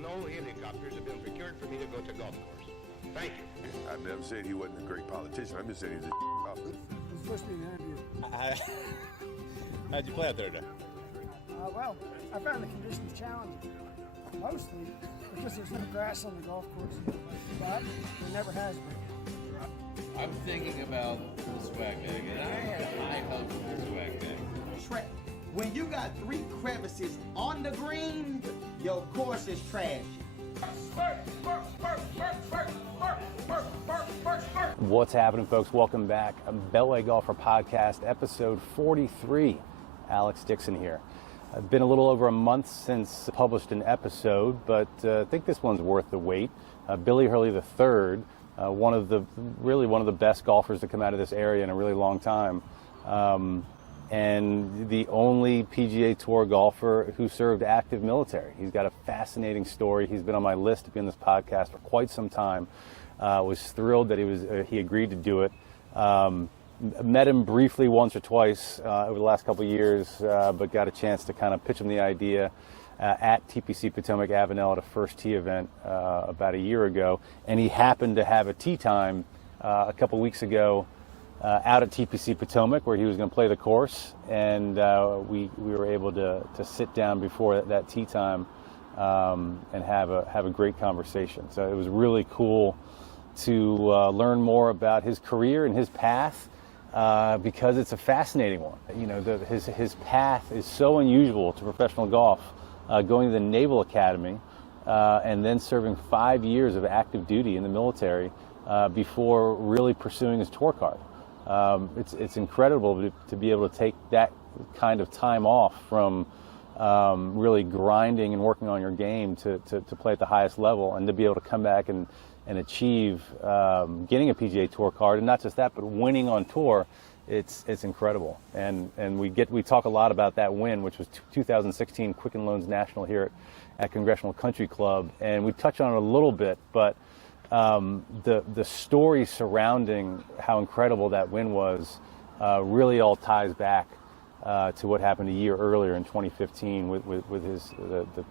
no helicopters have been procured for me to go to golf course. Thank you. I never said he wasn't a great politician. I'm just saying he's a golfer. It's supposed to be an interview. How'd you play out there today? Well, I found the conditions challenging, mostly because there's no grass on the golf course, but there never has been. I'm thinking about the swag bag, and I had high hopes for the swag bag. When you got 3 crevices on the green, your course is trash. What's happening, folks? Welcome back. Beltway Golfer Podcast, episode 43. Alex Dixon here. It's been a little over a month since I published an episode, but I think this one's worth the wait. Billy Hurley III, one of the best golfers to come out of this area in a really long time. And the only PGA Tour golfer who served active military. He's got a fascinating story. He's been on my list to be on this podcast for quite some time. Was thrilled that he agreed to do it. Met him briefly once or twice over the last couple of years, but got a chance to kind of pitch him the idea at TPC Potomac Avenel at a first tee event about a year ago. And he happened to have a tee time a couple weeks ago out at TPC Potomac, where he was going to play the course, and we were able to sit down before that tee time and have a great conversation. So it was really cool to learn more about his career and his path, because it's a fascinating one. You know, his path is so unusual to professional golf, going to the Naval Academy and then serving 5 years of active duty in the military before really pursuing his tour card. It's incredible to be able to take that kind of time off from really grinding and working on your game to play at the highest level, and to be able to come back and achieve getting a PGA Tour card, and not just that, but winning on tour. It's incredible, and we talk a lot about that win, which was 2016 Quicken Loans National here at Congressional Country Club, and we touched on it a little bit, but the story surrounding how incredible that win was really all ties back to what happened a year earlier in 2015 with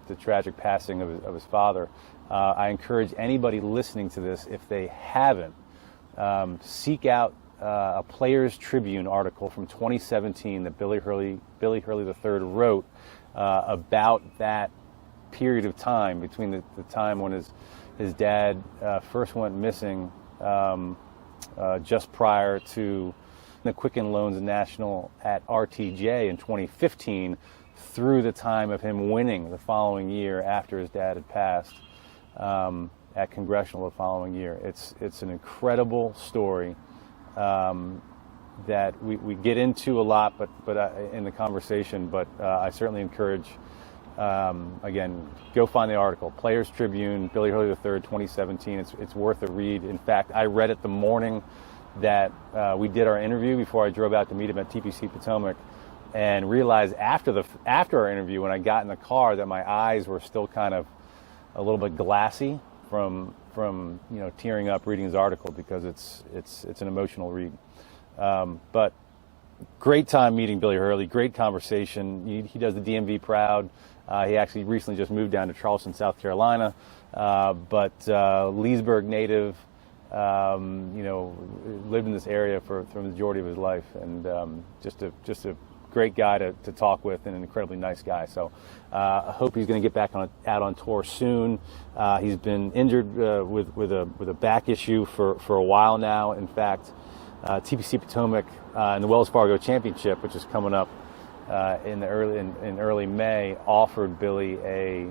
the tragic passing of his father. I encourage anybody listening to this, if they haven't, seek out a Players Tribune article from 2017 that Billy Hurley III wrote about that period of time between the time when his dad first went missing just prior to the Quicken Loans National at RTJ in 2015 through the time of him winning the following year after his dad had passed at Congressional the following year. It's an incredible story that we get into a lot, but in the conversation. But I certainly encourage. Again, go find the article. Players Tribune, Billy Hurley III, 2017. It's worth a read. In fact, I read it the morning that we did our interview before I drove out to meet him at TPC Potomac, and realized after our interview, when I got in the car, that my eyes were still kind of a little bit glassy from tearing up reading his article, because it's an emotional read. But great time meeting Billy Hurley. Great conversation. He does the DMV proud. He actually recently just moved down to Charleston, South Carolina, but Leesburg native. Lived in this area for the majority of his life, and just a great guy to talk with, and an incredibly nice guy. So I hope he's going to get back out on tour soon. He's been injured with a back issue for a while now. In fact, TPC Potomac in the Wells Fargo Championship, which is coming up in early May, offered Billy a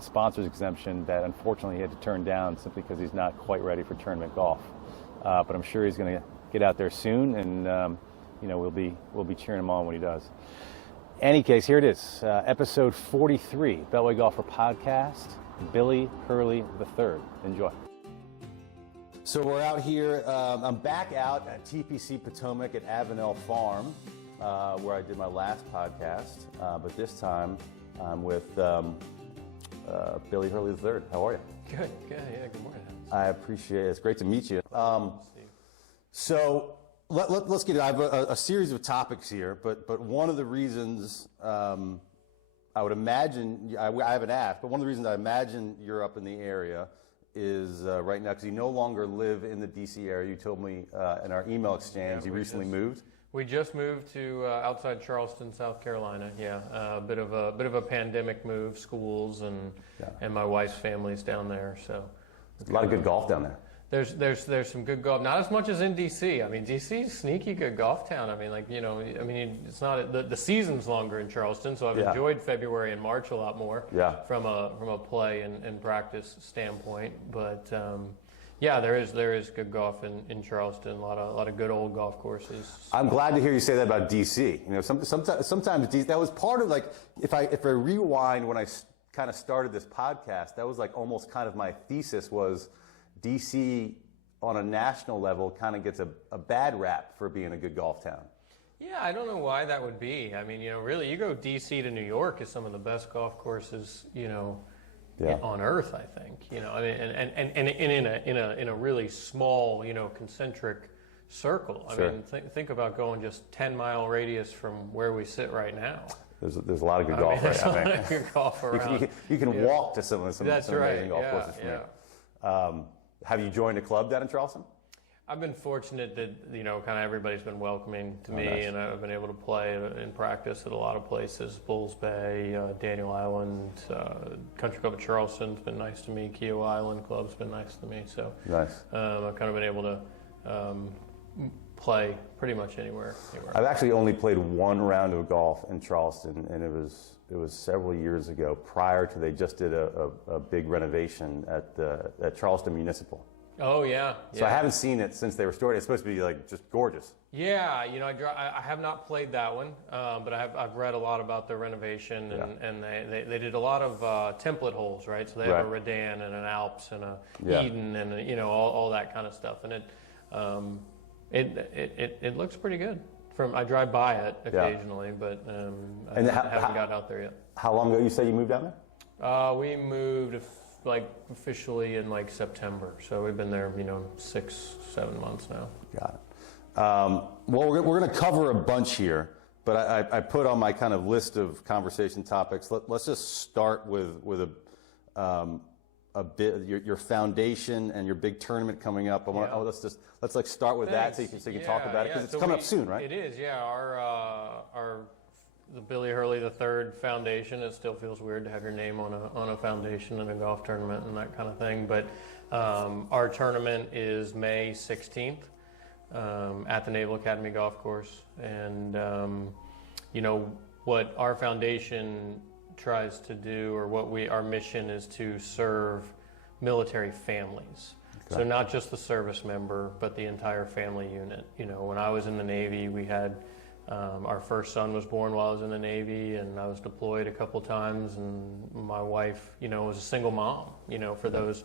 sponsors exemption that unfortunately he had to turn down simply because he's not quite ready for tournament golf. But I'm sure he's going to get out there soon, and we'll be cheering him on when he does. Any case, here it is, episode 43, Beltway Golfer Podcast, Billy Hurley III. Enjoy. So we're out here. I'm back out at TPC Potomac at Avenel Farm, where I did my last podcast, but this time I'm with Billy Hurley III. How are you? Good. Yeah, good morning. I appreciate it. It's great to meet you. So let's get it. I have a series of topics here, but one of the reasons I would imagine, I haven't asked, but one of the reasons I imagine you're up in the area is right now because you no longer live in the D.C. area. You told me in our email exchange you recently moved. We just moved to outside Charleston, South Carolina. Yeah, a bit of a pandemic move, schools and my wife's family's down there. So a lot of good golf down there. There's some good golf. Not as much as in DC. I mean, DC is sneaky good golf town. I mean, it's not the season's longer in Charleston, so I've enjoyed February and March a lot more. Yeah. From a play and practice standpoint, but. There is good golf in Charleston. A lot of good old golf courses. I'm glad to hear you say that about DC. Sometimes DC, that was part of like if I rewind when I kind of started this podcast, that was like almost kind of my thesis was DC on a national level kind of gets a bad rap for being a good golf town. Yeah, I don't know why that would be. I mean, really, you go DC to New York is some of the best golf courses, on earth, I think. And in a really small, concentric circle. I mean, think about going just 10-mile radius from where we sit right now. There's a lot of good golf. There's a lot of good golf around. You can walk to some amazing golf yeah, courses. Yeah. Have you joined a club down in Charleston? I've been fortunate that kind of everybody's been welcoming to me, nice. and I've been able to play in practice at a lot of places. Bulls Bay, Daniel Island, Country Club of Charleston's been nice to me. Keogh Island Club's been nice to me. So nice. I've kind of been able to play pretty much anywhere. I've actually only played one round of golf in Charleston, and it was several years ago. Prior to they just did a big renovation at Charleston Municipal. Oh yeah. So I haven't seen it since they restored it. It's supposed to be like just gorgeous. Yeah, I have not played that one, but I've read a lot about the renovation, and they did a lot of template holes, right? So they have a Redan and an Alps and a Eden and all that kind of stuff, and it looks pretty good. I drive by it occasionally, but I haven't gotten out there yet. How long ago you say you moved down there? We moved officially in September, so we've been there 6-7 months now. Got it. Well, we're going to cover a bunch here, but I put on my kind of list of conversation topics. Let's just start with a bit your foundation and your big tournament coming up. Let's start with that so you can talk about it because it's coming up soon, right? It is, yeah. The Billy Hurley III Foundation. It still feels weird to have your name on a foundation in a golf tournament and that kind of thing. But our tournament is May 16th at the Naval Academy golf course. And what our foundation tries to do, or our mission is to serve military families. Okay. So not just the service member, but the entire family unit. When I was in the Navy, we had our first son was born while I was in the Navy, and I was deployed a couple times, and my wife, was a single mom, for those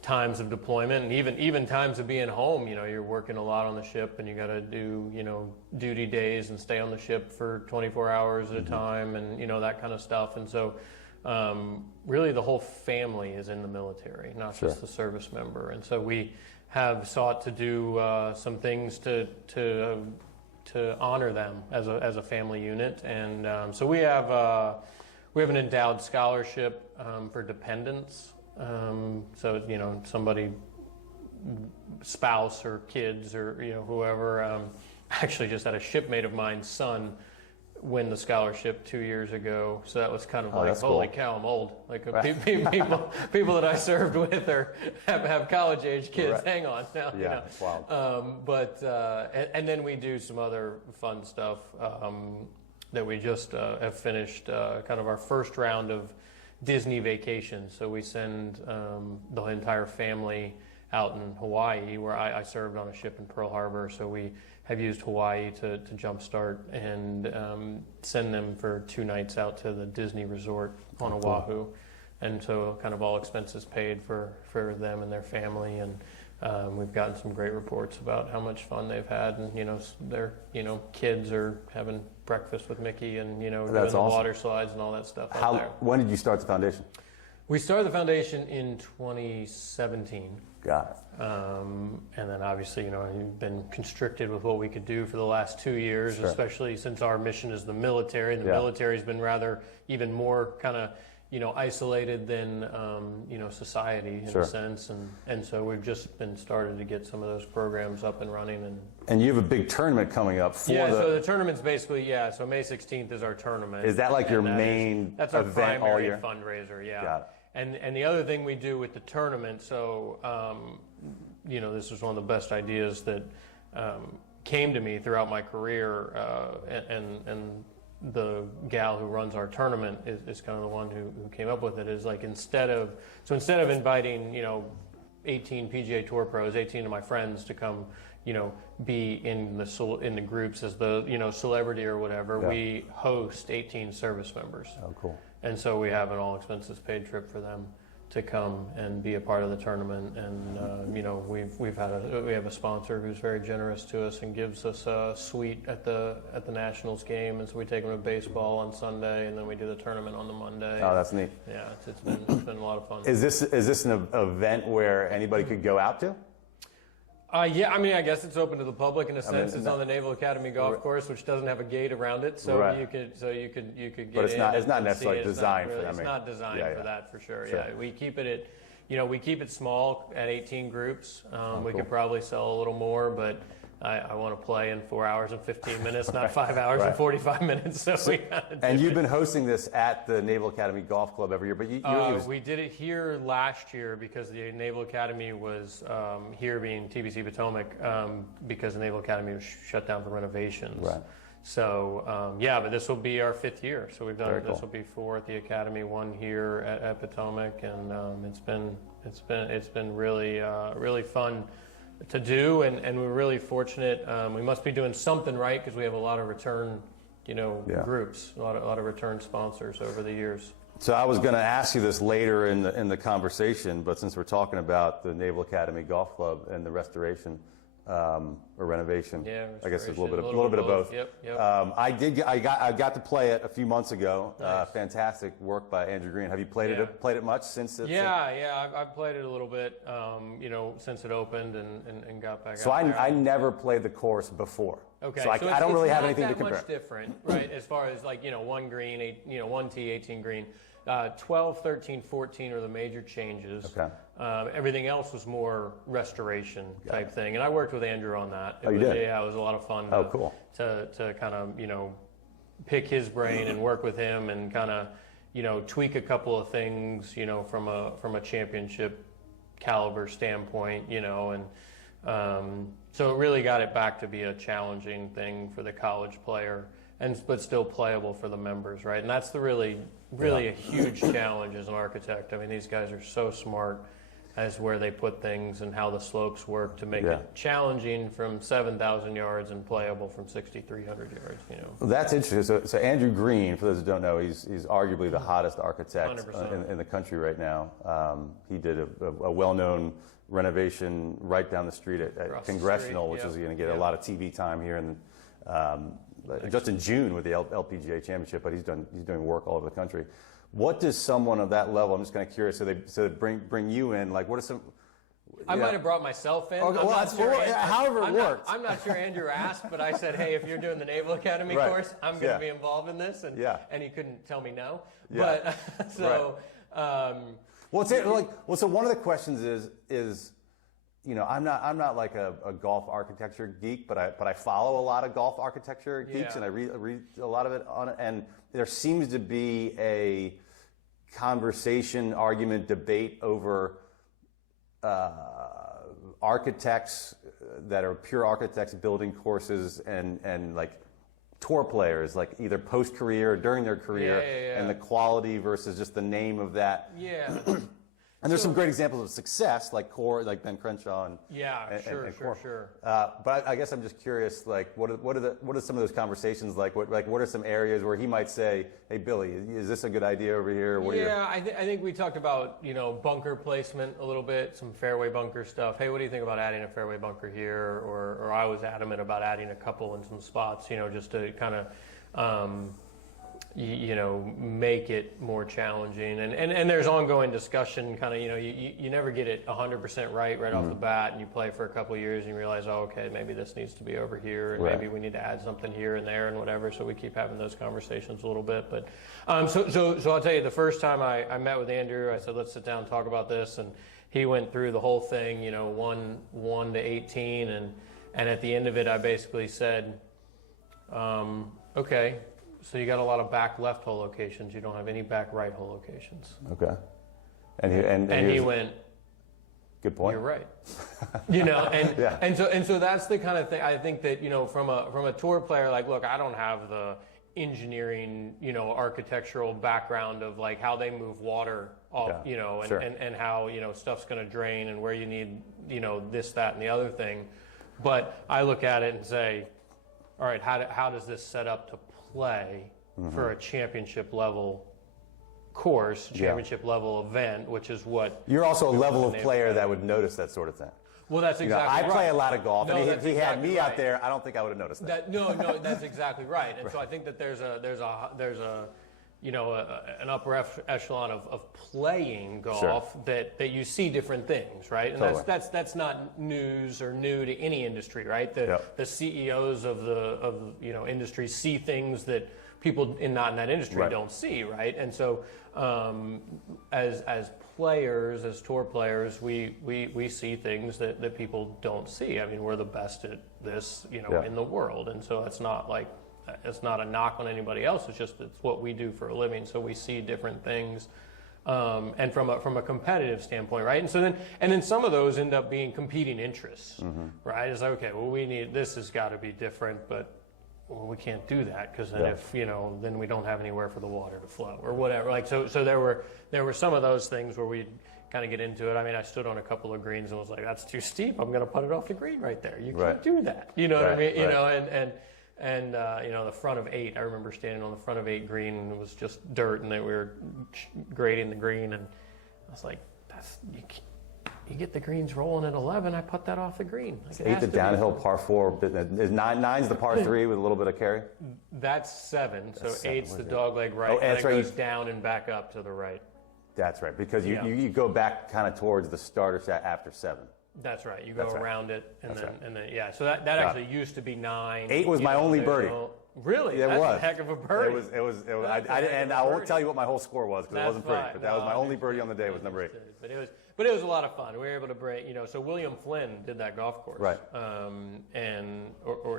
times of deployment, and even times of being home. You're working a lot on the ship, and you got to do, duty days and stay on the ship for 24 hours at a time, and that kind of stuff. And so, really, the whole family is in the military, not just the service member. And so we have sought to do some things to honor them as a family unit, and so we have an endowed scholarship for dependents. So somebody, spouse or kids or whoever. Actually, just had a shipmate of mine's son win the scholarship 2 years ago. So that was kind of holy cow, I'm old. People that I served with have college age kids. Right. Hang on now. Yeah, it's wild. And then we do some other fun stuff that we just have finished. Kind of our first round of Disney vacations. So we send the entire family out in Hawaii, where I served on a ship in Pearl Harbor. So we have used Hawaii to jumpstart and send them for 2 nights out to the Disney resort on Oahu. And so kind of all expenses paid for them and their family. And we've gotten some great reports about how much fun they've had. And, their, kids are having breakfast with Mickey and, doing the water slides and all that stuff out there. When did you start the foundation? We started the foundation in 2017. Got it. And then obviously, you've been constricted with what we could do for the last 2 years, Sure. especially since our mission is the military. The military's been rather even more kind of, isolated than, society in Sure. a sense. And so we've just been started to get some of those programs up and running. And you have a big tournament coming up for so the tournament's basically, so May 16th is our tournament. Is that like your main that's our event all primary year? fundraiser, yeah. Got it. And the other thing we do with the tournament, this was one of the best ideas that came to me throughout my career, and the gal who runs our tournament is kind of the one who came up with it, is like instead of inviting 18 PGA Tour pros, 18 of my friends to come be in the groups as the celebrity or whatever, we host 18 service members. Oh, cool. And so we have an all expenses paid trip for them to come and be a part of the tournament. And we have a sponsor who's very generous to us and gives us a suite at the Nationals game. And so we take them to baseball on Sunday, and then we do the tournament on the Monday. Oh, that's neat. Yeah, it's been a lot of fun. Is this an event where anybody could go out to? I guess it's open to the public in a sense. It's on the Naval Academy golf course, which doesn't have a gate around it, so you could get But it's in. not and necessarily see it. designed It's for that. It's not designed for that for sure. Sure. Yeah, we keep it small at 18 groups. We cool. could probably sell a little more, but I want to play in 4 hours and 15 minutes, not 5 hours and 45 minutes. So we gotta do And you've it. been hosting this at the Naval Academy Golf Club every year, but we did it here last year because the Naval Academy was here, being TBC Potomac, because the Naval Academy was shut down for renovations. Right. So but this will be our 5th year. So we've done Very this cool. will be 4 at the Academy, 1 here at Potomac, and it's been really fun to do, and we're really fortunate. We must be doing something right because we have a lot of return, groups, a lot of return sponsors over the years. So I was going to ask you this later in the conversation, but since we're talking about the Naval Academy Golf Club and the restoration or renovation, I guess there's a little bit of both. Yep. I got to play it a few months ago. Nice. Fantastic work by Andrew Green. Have you played it much since it's? I've played it a little bit, since it opened and got back. So out there. I never played the course before. Okay, so I don't really have anything to compare. It's not that much different, right? As far as one green, 1 tee, 18 green. 12, 13, 14 are the major changes. Okay. Everything else was more restoration type thing, and I worked with Andrew on that. You did? Yeah, it was a lot of fun. Cool. To kind of pick his brain and work with him and kind of tweak a couple of things from a championship caliber standpoint, and so it really got it back to be a challenging thing for the college player, but still playable for the members, right? And that's the really a huge challenge as an architect. I mean, these guys are so smart as where they put things and how the slopes work to make it challenging from 7,000 yards and playable from 6,300 yards. Well, that's interesting. So Andrew Green, for those who don't know, he's arguably the hottest architect in the country right now. He did a well-known renovation right down the street at Congressional, which is going to get a lot of TV time here just in June with the LPGA Championship. But he's doing work all over the country. What does someone of that level? I'm just kind of curious. So they bring you in. Like, what are some? I might have brought myself in. Okay, however it worked. I'm not sure Andrew asked, but I said, hey, if you're doing the Naval Academy course, I'm going to be involved in this, and he couldn't tell me no. Yeah. But so. So one of the questions is. I'm not like a golf architecture geek, but I follow a lot of golf architecture geeks, and I read a lot of it on it. And there seems to be a conversation, argument, debate over architects that are pure architects building courses and like tour players, like either post-career or during their career, and the quality versus just the name of that. Yeah. And there's some great examples of success, like Ben Crenshaw and sure. But I guess I'm just curious, like, what are some of those conversations like? What are some areas where he might say, "Hey, Billy, is this a good idea over here?" I think we talked about bunker placement a little bit, some fairway bunker stuff. Hey, what do you think about adding a fairway bunker here? Or I was adamant about adding a couple in some spots, just to kind of. you know, make it more challenging. And there's ongoing discussion, kind of, you know, you never get it 100% right off the bat, and you play for a couple of years and you realize, oh, okay, maybe this needs to be over here, and maybe we need to add something here and there and whatever. So we keep having those conversations a little bit. But so I'll tell you, the first time I met with Andrew, I said, let's sit down and talk about this, and he went through the whole thing, you know, 1 to 18, and at the end of it, I basically said, okay, so you got a lot of back left hole locations. You don't have any back right hole locations. Okay. And he went, good point. You're right. You know, and so that's the kind of thing I think that, you know, from a tour player, like, look, I don't have the engineering, you know, architectural background of like how they move water off, you know, and how, you know, stuff's going to drain and where you need, you know, this, that, and the other thing. But I look at it and say, all right, how does this set up to play for a championship level course, championship level event, which is what you're also a level of player that would notice that sort of thing. Well, that's exactly right. I play right. a lot of golf, and if he had me right. out there, I don't think I would have noticed that. No, that's exactly right. And so I think that there's a you know, an upper echelon of playing golf that you see different things, right? And that's not news or new to any industry, right? The CEOs of the you know, industry see things that people not in that industry don't see, right? And so as players, as tour players, we see things that people don't see. I mean, we're the best at this, you know, in the world, and so it's not like, it's not a knock on anybody else. It's just it's what we do for a living. So we see different things, and from a competitive standpoint, right? And so then some of those end up being competing interests, right? It's like, okay, well, this has got to be different, but we can't do that because then if, you know, then we don't have anywhere for the water to flow or whatever. Like so there were some of those things where we kind of get into it. I mean, I stood on a couple of greens and was like, that's too steep. I'm going to put it off the green right there. You can't do that. You know what I mean? You know, and you know, the front of 8, I remember standing on the front of 8 green, and it was just dirt, and we were grading the green, and I was like, you get the greens rolling at 11, I put that off the green. Like, 8 the downhill par 4, is 9's the par 3 with a little bit of carry? That's 7, so 8's the dogleg right, and it goes down and back up to the right. That's right, because you go back kind of towards the starter after 7. That's right. You go around it, and then so that actually used to be 9. 8 was my only birdie. Really? That's a heck of a birdie. It was. I won't tell you what my whole score was because it wasn't pretty. But that was my only birdie on the day. Was number 8. But it was a lot of fun. We were able to break. You know, so William Flynn did that golf course, right? And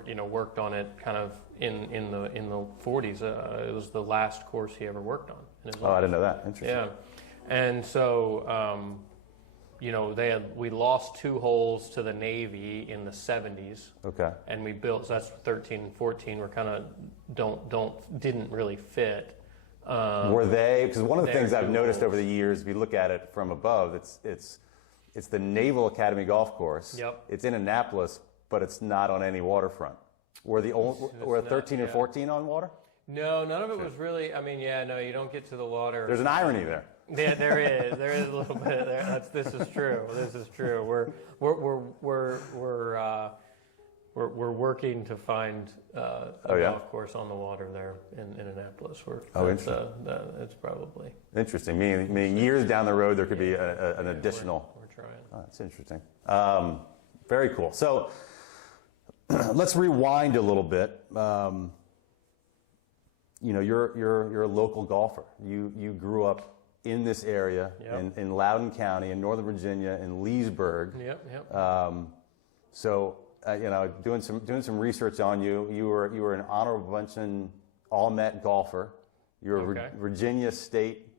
you know, worked on it kind of in the 40s. It was the last course he ever worked on in his life. Oh, I didn't know that. Interesting. Yeah, and so. You know, we lost 2 holes to the Navy in the 70s. Okay. And we built, so that's 13 and 14 were kind of didn't really fit. Were they? Because one of the things I've noticed over the years, if you look at it from above, it's the Naval Academy golf course. Yep. It's in Annapolis, but it's not on any waterfront. Were 13 and 14 on water? No, none of it was really. I mean, you don't get to the water. There's an irony there. Yeah, there is a little bit there. This is true. We're working to find a golf course on the water there in Annapolis. It's probably interesting. Meaning years down the road there could be an additional. We're trying. Oh, that's interesting. Very cool. So let's rewind a little bit. You know, you're a local golfer. You grew up in this area, in Loudoun County, in Northern Virginia, in Leesburg. Yep. So you know, doing some research on you. You were an honorable mention All-Met golfer. You were Virginia State,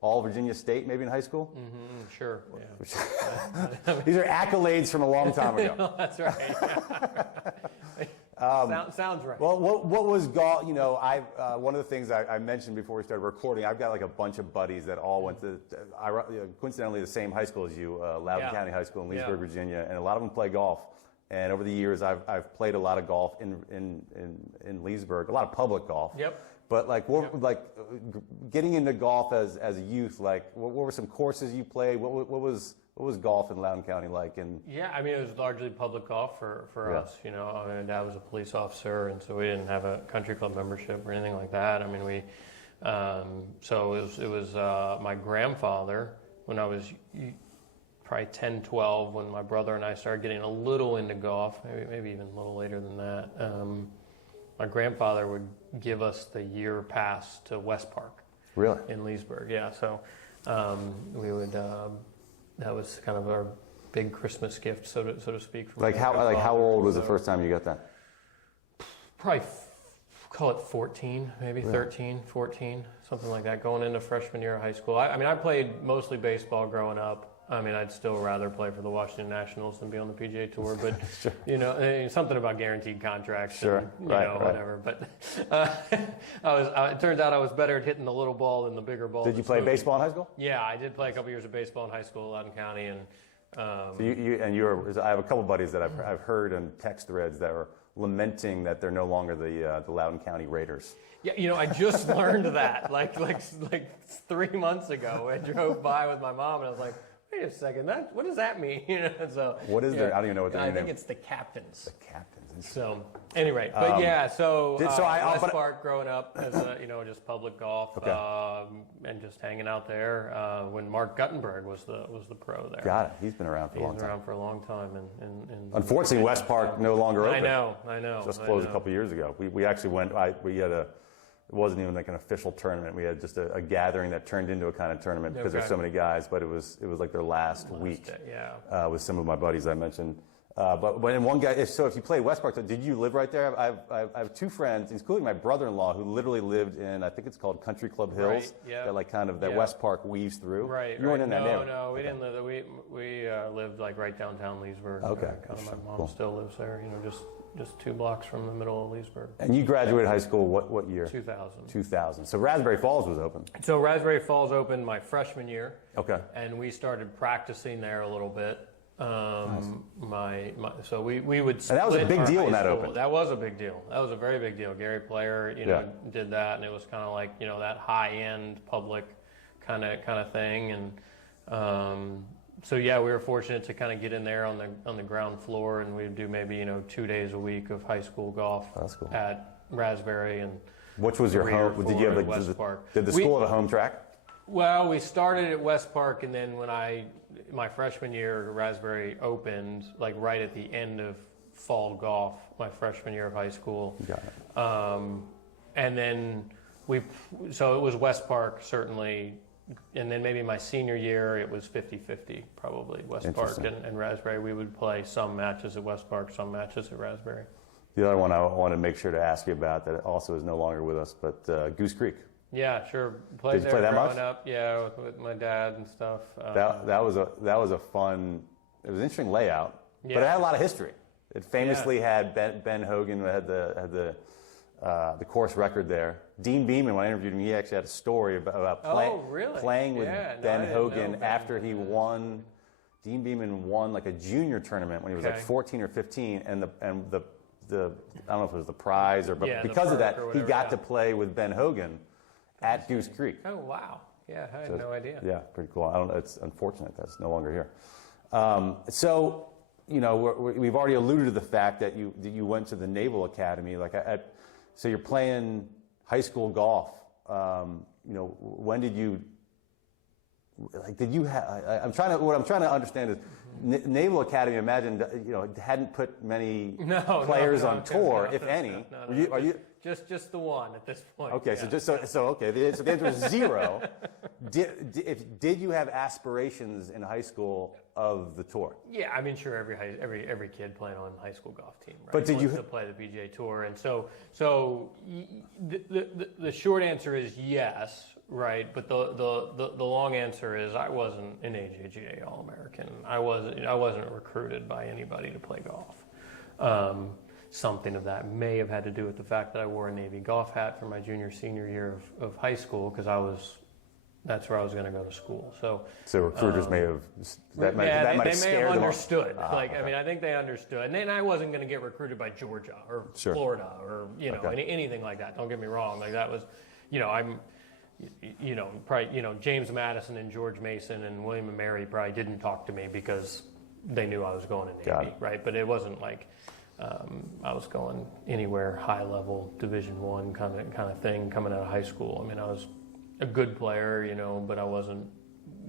all Virginia State, maybe in high school. Mm-hmm, sure. Yeah. These are accolades from a long time ago. That's right. Sounds right. Well, what was golf? You know, one of the things I mentioned before we started recording, I've got like a bunch of buddies that all went to, coincidentally, the same high school as you, Loudoun County High School in Leesburg, Virginia, and a lot of them play golf. And over the years, I've played a lot of golf in Leesburg, a lot of public golf. Yep. But like, getting into golf as a youth, like, what were some courses you played? What was what was golf in Loudoun County like? And Yeah, I mean, it was largely public golf for Yeah. us. You know, I mean, Dad was a police officer, and so we didn't have a country club membership or anything like that. I mean, so it was my grandfather when I was probably 10, 12, when my brother and I started getting a little into golf, maybe even a little later than that. My grandfather would give us the year pass to West Park. Really? In Leesburg, yeah. So we would. That was kind of our big Christmas gift, so to speak. From how old was the first time you got that? Probably call it 14, maybe 13, 14, something like that. Going into freshman year of high school. I mean, I played mostly baseball growing up. I mean, I'd still rather play for the Washington Nationals than be on the PGA Tour, but Sure. you know, something about guaranteed contracts, Sure. and, you Right, know, right. whatever. But it turns out I was better at hitting the little ball than the bigger ball. Did you play baseball in high school? Yeah, I did play a couple years of baseball in high school in Loudoun County, and I have a couple buddies that I've heard in text threads that are lamenting that they're no longer the Loudoun County Raiders. yeah, you know, I just learned that like 3 months ago. I drove by with my mom, and I was like, wait a second, what does that mean? You know, so What is their? I don't even know what their I name think is. it's the captains. The captains. So anyway, but yeah, so West but- Park growing up as just public golf, Okay. and just hanging out there when Mark Guttenberg was the pro there. Got it. He's been around for a He's long been time. around for a long time, and Unfortunately, West Park no longer open. I know. Just I closed know. a couple years ago. We actually went. We had it wasn't even like an official tournament. We had just a gathering that turned into a kind of tournament because there's Okay. so many guys. But it was like their last week. day, yeah. With some of my buddies I mentioned. But when one guy, so if you play West Park, did you live right there? I have two friends, including my brother-in-law, who literally lived in, I think it's called Country Club Hills. Right, yeah. That like kind of that Yeah. West Park weaves through. Right. You weren't in that neighborhood. No, we Okay. didn't live there. We lived like right downtown Leesburg. Okay. My mom Cool. still lives there. You know, just 2 blocks from the middle of Leesburg. And you graduated high school what year? 2000. 2000. So Raspberry Falls was open. So Raspberry Falls opened my freshman year. Okay. And we started practicing there a little bit. So we would split And that was a big our deal when high that school. opened. That was a big deal. That was a very big deal. Gary Player, did that, and it was kind of like that high end public kind of thing. And so yeah, we were fortunate to kind of get in there on the ground floor, and we'd do maybe 2 days a week of high school golf That's cool. at Raspberry. And Which was your 3 or home? Did you have 4 like at West Park. Did the school have a home track? Well, we started at West Park, and then when my freshman year, Raspberry opened like right at the end of fall golf, my freshman year of high school. Got it. And then so it was West Park certainly, and then maybe my senior year it was 50-50 probably, West Park and Raspberry. We would play some matches at West Park, some matches at Raspberry. The other one I want to make sure to ask you about that also is no longer with us, but Goose Creek. Yeah, sure. Played Did you there play that growing much? up, yeah, with my dad and stuff. That was a fun. It was an interesting layout, but it Yeah. had a lot of history. It famously had Ben Hogan had the course record there. Dean Beeman, when I interviewed him, he actually had a story about really? playing with Yeah, no, I Ben didn't Hogan know Ben. after he won. Dean Beeman won like a junior tournament when he was like Okay. 14 or 15, and the I don't know if it was the prize but Yeah, the because of perk that, or he whatever, got yeah. to play with Ben Hogan at Goose Creek. Oh wow! Yeah, I had no idea. Yeah, pretty cool. I don't know. It's unfortunate that's no longer here. So, we've already alluded to the fact that you went to the Naval Academy. So you're playing high school golf. When did you? Did you have? What I'm trying to understand is Naval Academy. Imagine hadn't put many players on tour, if any. Are you? Just the one at this point. Okay, yeah. so the answer was 0. Did you have aspirations in high school of the tour? Yeah, I mean, sure, every kid playing on a high school golf team, right? But did wants you to play the PGA Tour? And so the short answer is yes, right? But the long answer is I wasn't an AJGA All-American. I wasn't recruited by anybody to play golf. Something of that may have had to do with the fact that I wore a Navy golf hat for my senior year of high school because that's where I was going to go to school. So recruiters may have that might they have may scared have them. understood. Okay. I mean, I think they understood. And then I wasn't going to get recruited by Georgia or Sure. Florida or Okay. anything like that. Don't get me wrong. Like that was, probably, James Madison and George Mason and William and Mary probably didn't talk to me because they knew I was going to Navy, right? But it wasn't like I was going anywhere high level Division I kind of thing coming out of high school. I mean, I was a good player, but I wasn't,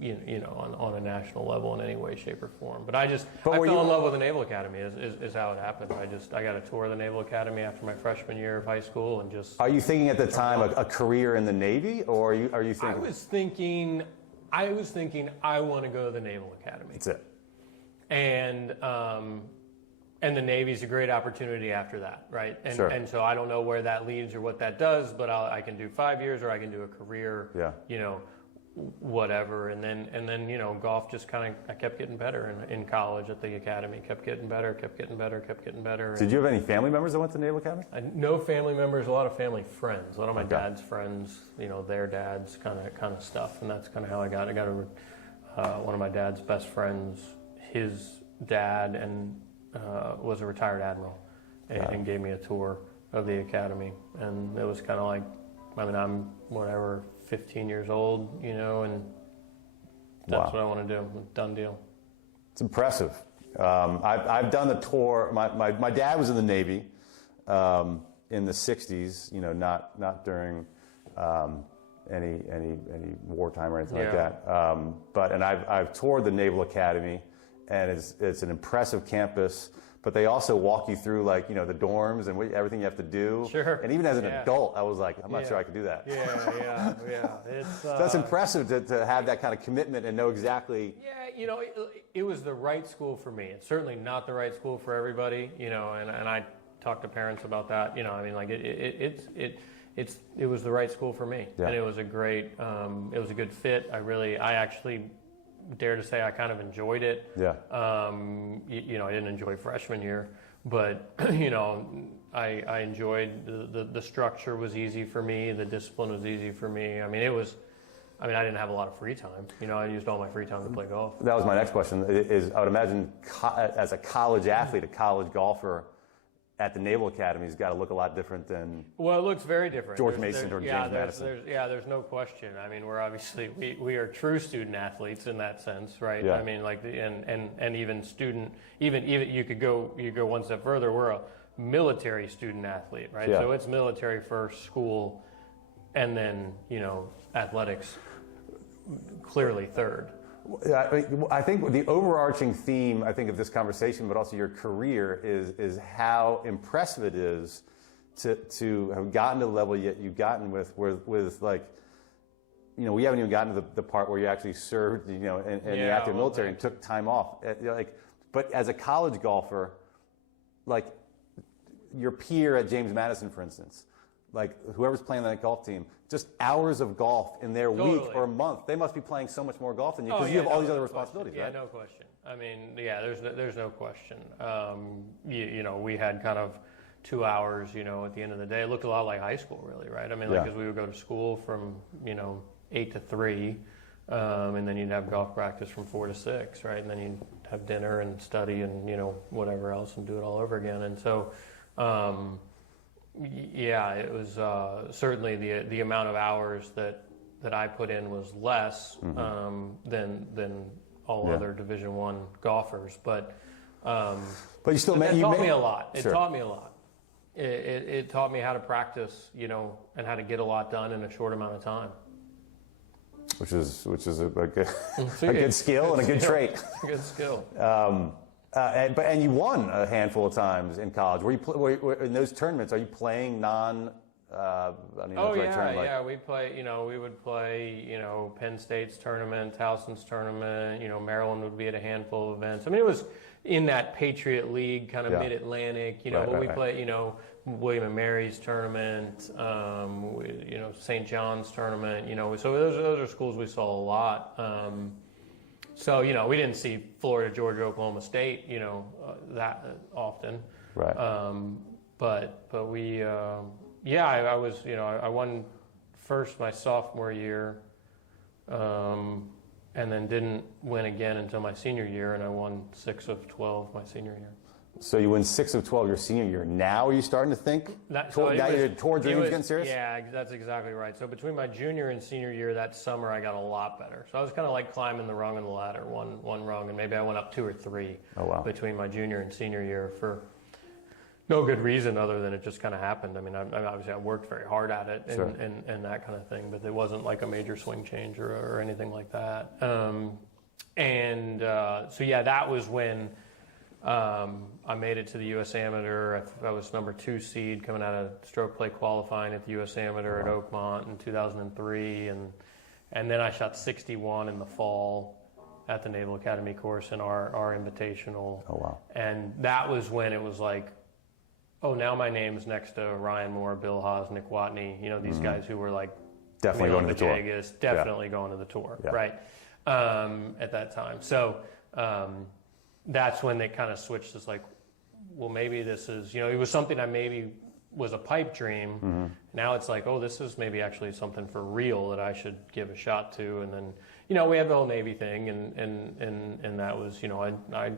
on a national level in any way, shape, or form. But I fell in love with the Naval Academy is how it happened. I got a tour of the Naval Academy after my freshman year of high school and just. Are you thinking at the time a career in the Navy, or are you thinking? I was thinking I want to go to the Naval Academy. That's it. And the Navy's a great opportunity after that, right? And, sure. And so I don't know where that leads or what that does, but I can do 5 years or I can do a career, whatever. And then golf just I kept getting better in college at the academy, kept getting better. Did you have any family members that went to the Naval Academy? No family members, a lot of family friends, a lot of my dad's friends, their dads, kind of stuff. And that's kind of how I got one of my dad's best friends, his dad, and was a retired admiral, and gave me a tour of the academy. And it was kind of like, I'm 15 years old, and that's what I want to do. Done deal. It's impressive. I've done the tour. My dad was in the Navy in the 60s, not during any wartime or anything like that. But I've toured the Naval Academy, and it's an impressive campus. But they also walk you through the dorms and everything you have to do. Sure. And even as an adult, I was like, I'm not sure I could do that. Yeah. It's, so that's impressive to have that kind of commitment and know exactly. Yeah, it was the right school for me. It's certainly not the right school for everybody, and I talk to parents about that. It was the right school for me, and it was a great, it was a good fit. I actually dare to say I kind of enjoyed it. Yeah. I didn't enjoy freshman year, but I enjoyed the structure was easy for me. The discipline was easy for me. I didn't have a lot of free time. I used all my free time to play golf. That was my next question. I would imagine as a college athlete, a college golfer, at the Naval Academy has got to look a lot different than. Well, it looks very different. James Madison. There's no question. We're obviously we are true student athletes in that sense, right? Yeah. And even student, even you could go one step further. We're a military student athlete, right? Yeah. So it's military first, school, and then athletics clearly third. I think the overarching theme, of this conversation, but also your career, is how impressive it is to have gotten to the level you've gotten with we haven't even gotten to the part where you actually served, in the active military and took time off. But as a college golfer, your peer at James Madison, for instance, whoever's playing on that golf team, just hours of golf in their week or month, they must be playing so much more golf than you because you have all these other responsibilities, right? Yeah, no question. There's no question. We had kind of 2 hours, at the end of the day. It looked a lot like high school, really, right? Because we would go to school from, 8 to 3, and then you'd have golf practice from 4 to 6, right? And then you'd have dinner and study and, whatever else and do it all over again. And so, it was certainly the amount of hours that I put in was less than all other Division I golfers, but you still taught me a lot. It taught me a lot. It taught me how to practice, and how to get a lot done in a short amount of time. Which is a good skill and a good trait. A good skill. And you won a handful of times in college. Were in those tournaments? Are you playing non? We play. We would play. Penn State's tournament, Towson's tournament. Maryland would be at a handful of events. It was in that Patriot League kind of mid-Atlantic. We play. William and Mary's tournament. St. John's tournament. So those are schools we saw a lot. So, we didn't see Florida, Georgia, Oklahoma State, that often. Right. But we, I was, I won first my sophomore year, and then didn't win again until my senior year, and I won 6 of 12 my senior year. So you win 6 of 12 your senior year. Now are you starting to think? Now your tour dream's getting serious? Yeah, that's exactly right. So between my junior and senior year that summer, I got a lot better. So I was kind of like climbing the rung on the ladder, one rung, and maybe I went up 2 or 3 between my junior and senior year for no good reason other than it just kind of happened. I mean, obviously I worked very hard at it and that kind of thing, but it wasn't like a major swing change or anything like that. So yeah, that was when I made it to the U.S. Amateur. I was number 2 seed coming out of stroke play qualifying at the U.S. Amateur at Oakmont in 2003, and then I shot 61 in the fall at the Naval Academy course in our invitational. Oh wow! And that was when it was like, oh, now my name's next to Ryan Moore, Bill Haas, Nick Watney. You know, these guys who were like definitely going to the tour. Definitely going to the tour, right? At that time, so. That's when they kind of switched. It's like, well, maybe this is, it was something I maybe was a pipe dream. Now it's like, oh, this is maybe actually something for real that I should give a shot to. And then, we had the whole Navy thing, and that was, I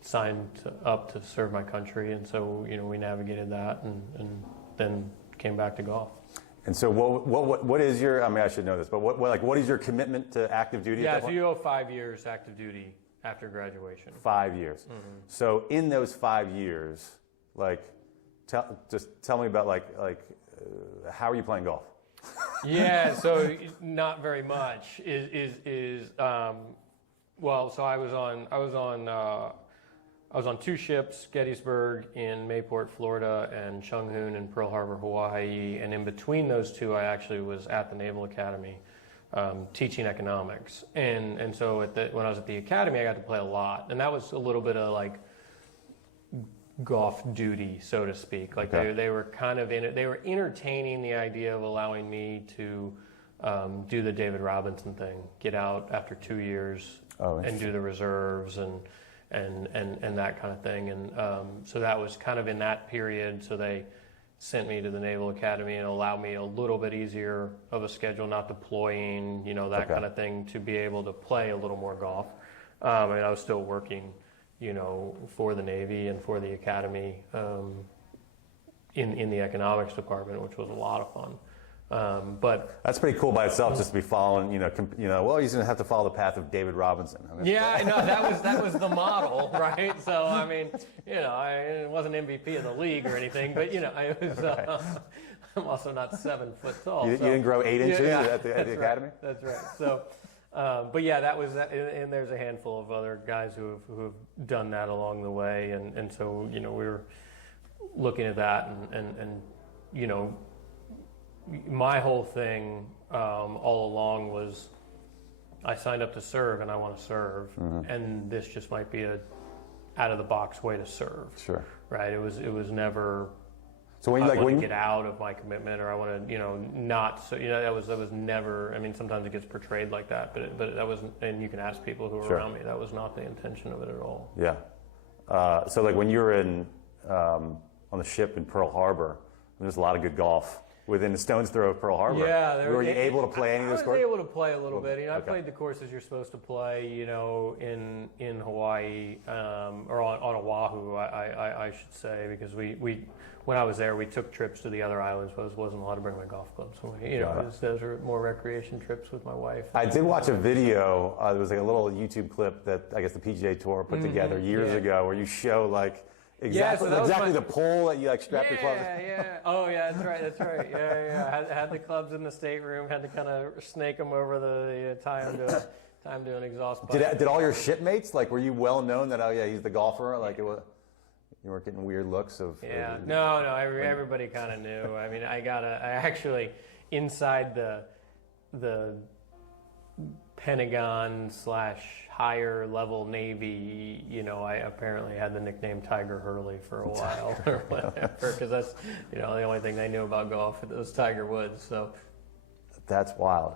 signed up to serve my country, and so we navigated that, and then came back to golf. And so, what is your? I mean, I should know this, but what is your commitment to active duty? Yeah, so you go 5 years active duty after graduation. 5 years. So in those 5 years, just tell me about how are you playing golf? Yeah, so not very much. Well, so I was on 2 ships, Gettysburg in Mayport, Florida, and Chung Hoon in Pearl Harbor, Hawaii. And in between those 2, I actually was at the Naval Academy. Teaching economics, and so when I was at the academy, I got to play a lot, and that was a little bit of like golf duty, so to speak. Like they were kind of they were entertaining the idea of allowing me to do the David Robinson thing, get out after 2 years and do the reserves and that kind of thing, and so that was kind of in that period. So they sent me to the Naval Academy and allowed me a little bit easier of a schedule, not deploying, that kind of thing, to be able to play a little more golf. I mean, I was still working, for the Navy and for the Academy in the economics department, which was a lot of fun. But that's pretty cool by itself, just to be following, well, he's going to have to follow the path of David Robinson. Yeah, I know, that was the model, right? So, I mean, I wasn't MVP of the league or anything, but, I was, I'm also not 7 foot tall. You didn't grow 8 inches at the Academy? Right, that's right. So, but yeah, that was, and there's a handful of other guys who have done that along the way. And so, we were looking at that and my whole thing all along was I signed up to serve and I want to serve, and this just might be a out of the box way to serve. Sure. Right. It was never. So when I want to get out of my commitment, or I want to not. So that was never. I mean, sometimes it gets portrayed like that, but that wasn't. And you can ask people who were around me. That was not the intention of it at all. Yeah. So when you were on the ship in Pearl Harbor, there's a lot of good golf within a stone's throw of Pearl Harbor. Yeah, were you able to play any of those courses? I was able to play a little bit. I played the courses you're supposed to play, in Hawaii or on Oahu, I should say, because we when I was there, we took trips to the other islands, but I wasn't allowed to bring my golf clubs. So those were more recreation trips with my wife. I did watch a video. There was like a little YouTube clip that I guess the PGA Tour put together years ago, where you show exactly the pole that you strap your clubs. Yeah. Oh yeah, that's right. Yeah. I had the clubs in the stateroom. Had to kind of snake them over tie them to an exhaust pipe. Did all your shipmates were you well known that he's the golfer? You weren't getting weird looks of. Yeah. No. Everybody kind of knew. I mean, I actually inside the Pentagon / higher level Navy, I apparently had the nickname Tiger Hurley for a while or whatever, because that's, the only thing they knew about golf was Tiger Woods. So that's wild.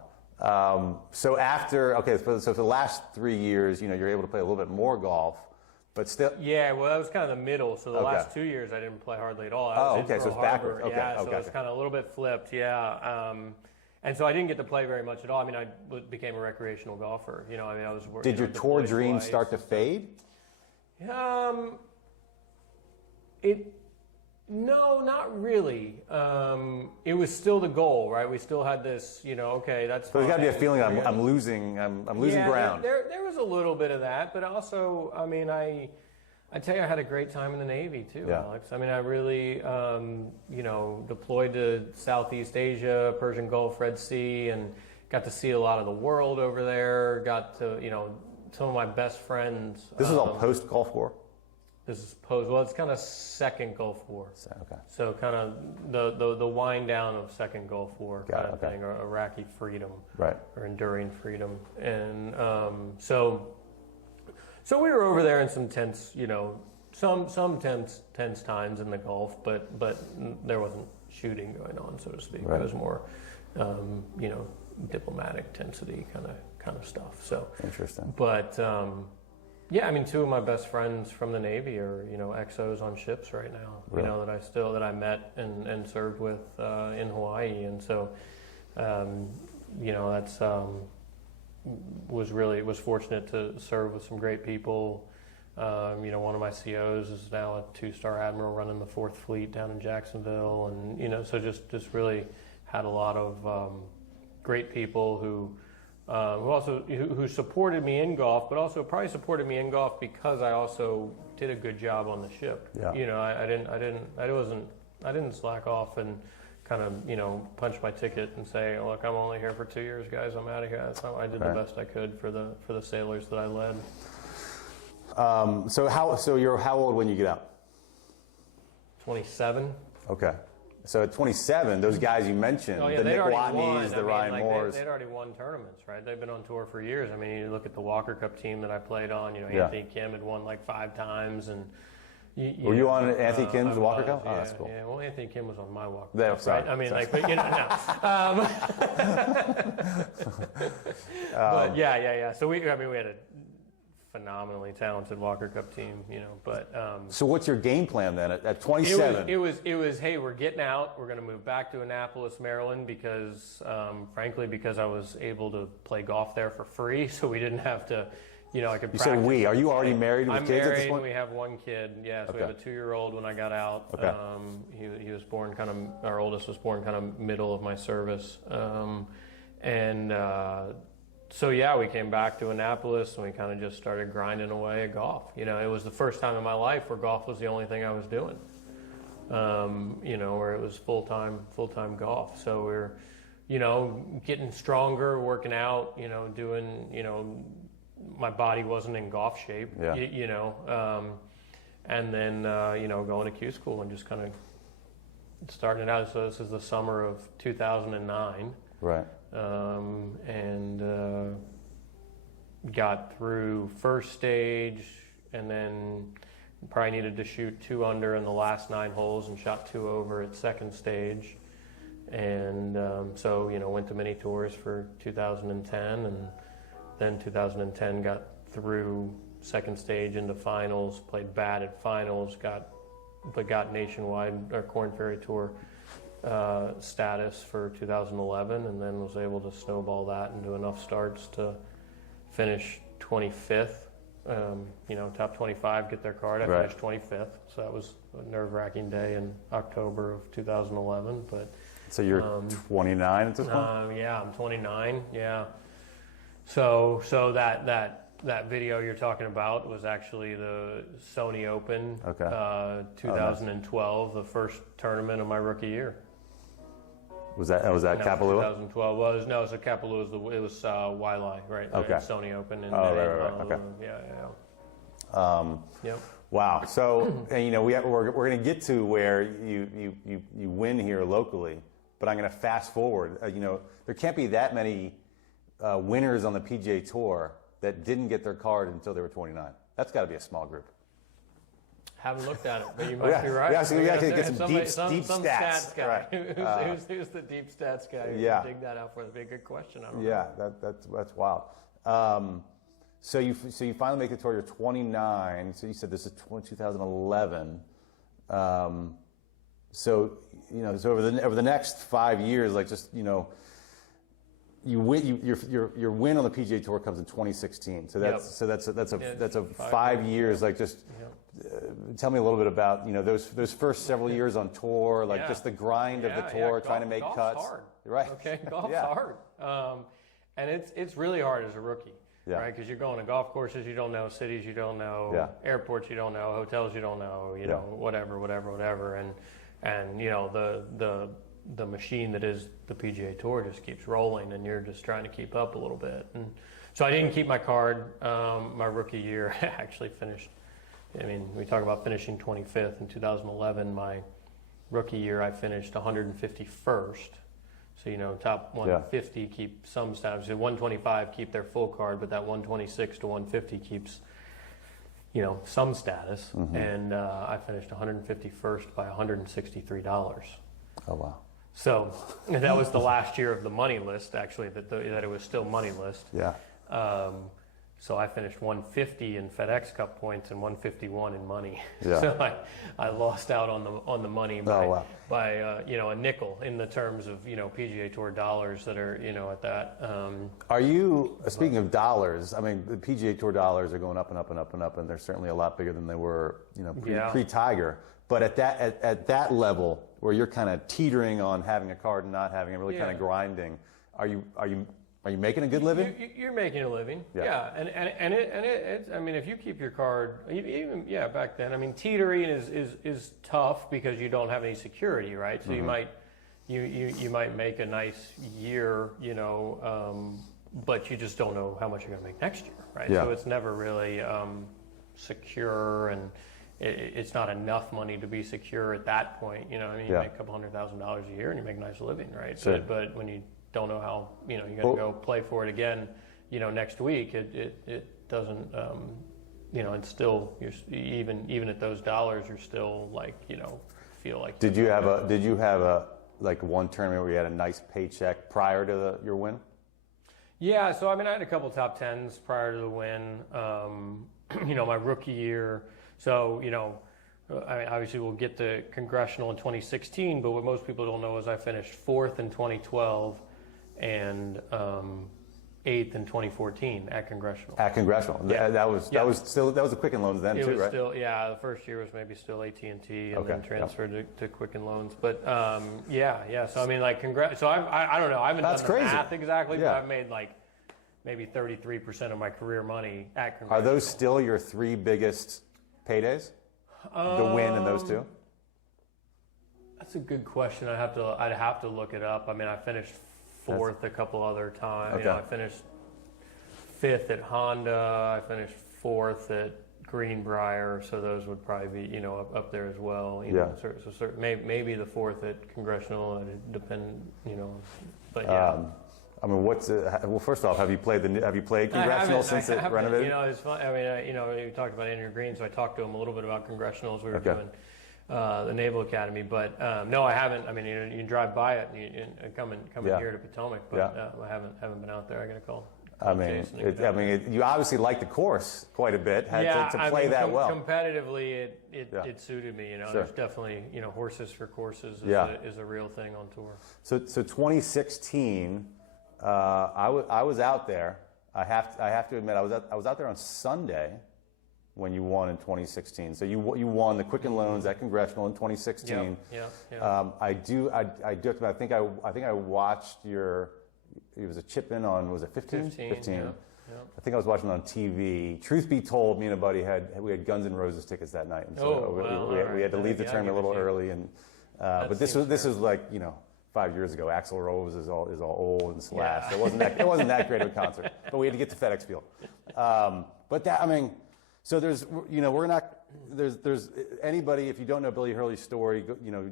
So after, so for the last 3 years, you're able to play a little bit more golf, but still. Yeah, well, that was kind of the middle. So the last 2 years, I didn't play hardly at all. I was in so it's backwards. Okay. Yeah, so it's kind of a little bit flipped. Yeah. And so I didn't get to play very much at all. I mean, I became a recreational golfer. I was working. Did your tour dream start to fade? No, not really. It was still the goal, right? We still had this, okay, that's. So there's got to be a feeling I'm losing ground. There was a little bit of that, but also, I tell you, I had a great time in the Navy too, Alex. I mean, I really, deployed to Southeast Asia, Persian Gulf, Red Sea, and got to see a lot of the world over there. Got to, some of my best friends. This is all post Gulf War. This is it's kind of second Gulf War. Okay. So kind of the wind down of second Gulf War kind of thing, or Iraqi freedom, right? Or enduring freedom, and so we were over there in some tense, some tense times in the Gulf, but there wasn't shooting going on, so to speak. Right. It was more, diplomatic tensity kind of stuff. So interesting. But yeah, I mean, two of my best friends from the Navy are, XOs on ships right now, really? that I met and served with in Hawaii. And so, that's, was fortunate to serve with some great people. One of my COs is now a 2-star admiral running the 4th Fleet down in Jacksonville. And, so just really had a lot of great people who supported me in golf, but also probably supported me in golf because I also did a good job on the ship. Yeah. I didn't slack off and kind of, punch my ticket and say, look, I'm only here for 2 years, guys. I'm out of here. I did the best I could for the sailors that I led. So you're how old when you get out? 27. Okay. So at 27, those guys you mentioned, the Nick Watneys, the Ryan Moores. They'd already won tournaments, right? They've been on tour for years. I mean, you look at the Walker Cup team that I played on, Anthony Kim had won like 5 times. And were you on Anthony Kim's Walker Cup? Yeah, oh, that's cool. Yeah, well, Anthony Kim was on my Walker Cup, right? I mean, no. But yeah. So we had a phenomenally talented Walker Cup team, but. So what's your game plan then at 27? It was, hey, we're getting out. We're going to move back to Annapolis, Maryland, because, frankly, because I was able to play golf there for free, so we didn't have to, I could. You said we. Are you already married with I'm kids married, at this point? We have 1 kid. Yeah, so we have a 2-year-old when I got out. Okay. He was born our oldest was born kind of middle of my service, So yeah, we came back to Annapolis and we kind of just started grinding away at golf. It was the first time in my life where golf was the only thing I was doing. Where it was full-time golf. So we're, getting stronger, working out, doing, my body wasn't in golf shape, and then, going to Q school and just kind of starting it out. So this is the summer of 2009. Right. And got through first stage, and then probably needed to shoot 2 under in the last 9 holes, and shot 2 over at second stage. And so went to mini tours for 2010, and then 2010 got through second stage into finals, played bad at finals, but got nationwide or Korn Ferry Tour status for 2011, and then was able to snowball that into enough starts to finish 25th. Top 25, get their card. I finished 25th, so that was a nerve-wracking day in October of 2011. But so you're 29 at this point? Yeah, I'm 29. Yeah. So that video you're talking about was actually the Sony Open, 2012, the first tournament of my rookie year. Was that Kapalua? 2012 was so Kapalua was Wailea, right? Okay. Sony Open. And right. Okay. Yeah. Yep. Wow. So we're going to get to where you win here locally, but I'm going to fast forward. There can't be that many winners on the PGA Tour that didn't get their card until they were 29. That's got to be a small group. Haven't looked at it, but you might be right. Yeah, so we have to get some deep some stats. Guy. Right. Who's the deep stats guy? Dig that out for us. That'd be a good question. That's wild. So you finally make the tour. You're 29. So you said this is 2011. So over the next 5 years, you win. Your win on the PGA Tour comes in 2016. So that's that's a 5 years. Like just tell me a little bit about those first several years on tour, like just the grind of the tour, trying to make cuts. Hard. Right. Okay, golf's hard, and it's really hard as a rookie. Yeah. Right, because you're going to golf courses you don't know, cities you don't know, airports you don't know, hotels you don't know, you know, whatever, and the machine that is the PGA Tour just keeps rolling, and you're just trying to keep up a little bit. And so I didn't keep my card. My rookie year, I actually finished. I mean, we talk about finishing 25th in 2011. My rookie year, I finished 151st. So, top 150 keep some status. So 125 keep their full card, but that 126 to 150 keeps, some status. Mm-hmm. And I finished 151st by $163. Oh, wow. So that was the last year of the money list, actually, that it was still money list. Yeah. So I finished 150 in FedEx Cup points and 151 in money. Yeah. So I lost out on the money by a nickel in the terms of PGA Tour dollars that are at that. Are you speaking of dollars? I mean, the PGA Tour dollars are going up and up and up and up, and they're certainly a lot bigger than they were pre-Tiger. But at that level where you're kind of teetering on having a card and not having it, really kind of grinding, are you making a good living? You're making a living, and it's. I mean, if you keep your card, even back then. I mean, teetering is tough because you don't have any security, right? So you might make a nice year, but you just don't know how much you're going to make next year, right? Yeah. So it's never really secure, and it's not enough money to be secure at that point. You make a couple $100,000 a year and you make a nice living, right? Sure. But when you don't know how you're going to go play for it again next week, it doesn't it's still even at those dollars you're still feel like. Did you have a like one tournament where you had a nice paycheck prior to your win? Yeah, so I mean I had a couple top 10s prior to the win. My rookie year, so I mean, obviously we'll get to Congressional in 2016, but what most people don't know is I finished 4th in 2012 and 8th in 2014 at Congressional. At Congressional, that was a Quicken Loans then too, right? Still, the first year was maybe still AT&T, and then transferred to Quicken Loans. But So I mean, So I don't know. I haven't done the math exactly, but I've made maybe 33% of my career money at Congressional. Are those still your 3 biggest paydays? The win and those 2? That's a good question. I'd have to look it up. I mean, I finished 4th a couple other times. Okay. I finished 5th at Honda. I finished 4th at Greenbrier. So those would probably be up there as well. Maybe the 4th at Congressional. It depend. But yeah. I mean, well, first off, have you played Congressional since it renovated? It's fun. I mean, you talked about Andrew Green, so I talked to him a little bit about Congressional as we were doing the Naval Academy. But no, I haven't. I mean, you can drive by it and come in here to Potomac, but I haven't been out there. I got to call. You obviously like the course quite a bit. To play that well. Competitively, it suited me. There's definitely horses for courses is a real thing on tour. So 2016. I was out there. I have to admit, I was out there on Sunday when you won in 2016. So you won the Quicken Loans at Congressional in 2016. I do. I think I watched your. It was a chip in on, was it 15? 15. Yeah. I think I was watching on TV. Truth be told, me and a buddy had Guns N' Roses tickets that night, and so we had to leave the tournament a little early. And but this was like 5 years ago. Axl Rose is all old and slashed. So it wasn't that great of a concert. But we had to get to FedEx Field. But that, I mean, so there's we're not there's anybody, if you don't know Billy Hurley's story,